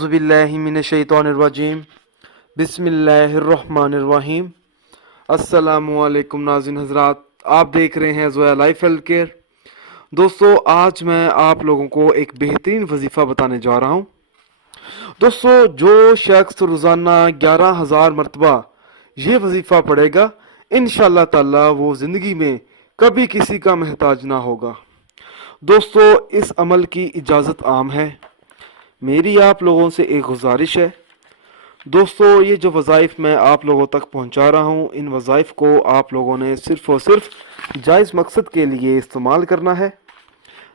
औज़ुबिल्लाहि मिनश्शैतानिर्रजीम बिस्मिल्लाहिर्रहमानिर्रहीम। अस्सलामुअलैकुम नाज़रीन हज़रात, आप देख रहे हैं ज़ोया लाइफ हेल्थ केयर। दोस्तों, आज मैं आप लोगों को एक बेहतरीन वजीफ़ा बताने जा रहा हूँ। दोस्तों, जो शख्स रोज़ाना 11,000 मरतबा ये वजीफ़ा पढ़ेगा, इंशाअल्लाह ताला वो ज़िंदगी में कभी किसी का मोहताज ना होगा। दोस्तों, इस अमल की इजाज़त आम है। मेरी आप लोगों से एक गुजारिश है। दोस्तों, ये जो वज़ाइफ मैं आप लोगों तक पहुंचा रहा हूं, इन वज़ाइफ को आप लोगों ने सिर्फ़ और सिर्फ जायज़ मकसद के लिए इस्तेमाल करना है।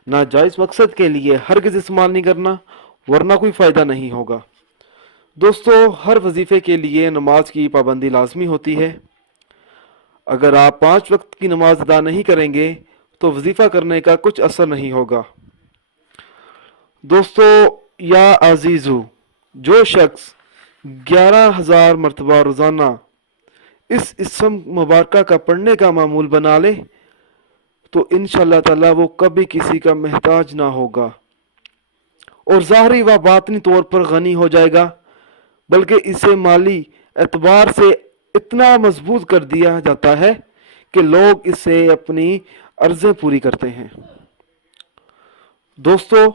नाजायज़ मकसद के लिए हरगिज़ इस्तेमाल नहीं करना, वरना कोई फ़ायदा नहीं होगा। दोस्तों, हर वजीफ़े के लिए नमाज की पाबंदी लाजमी होती है। अगर आप 5 वक्त की नमाज अदा नहीं करेंगे तो वजीफ़ा करने का कुछ असर नहीं होगा। दोस्तों, या अजीज़ू, जो शख्स 11,000 मरतबा रोज़ाना इस इसम मुबारक का पढ़ने का मामूल बना ले तो इंशाअल्लाह ताला वो कभी किसी का मोहताज ना होगा और ज़ाहरी व बातनी तौर पर गनी हो जाएगा, बल्कि इसे माली एतबार से इतना मजबूत कर दिया जाता है कि लोग इससे अपनी अर्ज़ें पूरी करते हैं। दोस्तों,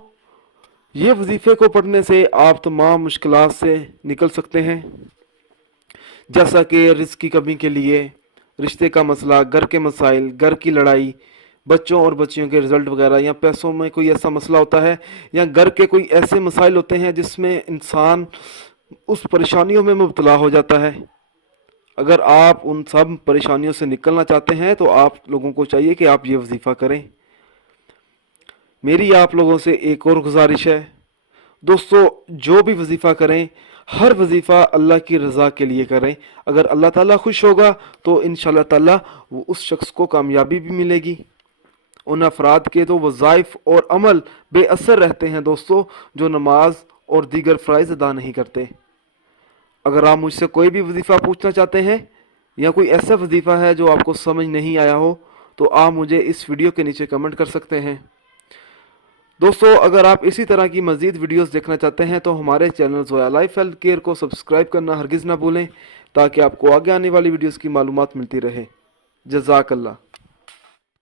ये वजीफ़े को पढ़ने से आप तमाम मुश्किलात से निकल सकते हैं, जैसा कि रिस्क की कमी के लिए, रिश्ते का मसला, घर के मसाइल, घर की लड़ाई, बच्चों और बच्चियों के रिज़ल्ट वगैरह, या पैसों में कोई ऐसा मसला होता है, या घर के कोई ऐसे मसाइल होते हैं जिसमें इंसान उस परेशानियों में मुब्तला हो जाता है। अगर आप उन सब परेशानियों से निकलना चाहते हैं तो आप लोगों को चाहिए कि आप ये वजीफ़ा करें। मेरी आप लोगों से एक और गुजारिश है। दोस्तों, जो भी वजीफ़ा करें, हर वजीफ़ा अल्लाह की रज़ा के लिए करें। अगर अल्लाह ताला खुश होगा तो इंशाअल्लाह ताला वो उस शख्स को कामयाबी भी मिलेगी। उन अफराद के तो वज़ाइफ और अमल बेअसर रहते हैं दोस्तों, जो नमाज और दीगर फ़राइज़ अदा नहीं करते। अगर आप मुझसे कोई भी वजीफ़ा पूछना चाहते हैं या कोई ऐसा वजीफ़ा है जो आपको समझ नहीं आया हो, तो आप मुझे इस वीडियो के नीचे कमेंट कर सकते हैं। दोस्तों, अगर आप इसी तरह की मज़ीद वीडियोस देखना चाहते हैं तो हमारे channel Zoya life health care को सब्सक्राइब करना हरगिज़ ना भूलें, ताकि आपको आगे आने वाली वीडियोस की मालूमात मिलती रहे। जज़ाकल्लाह।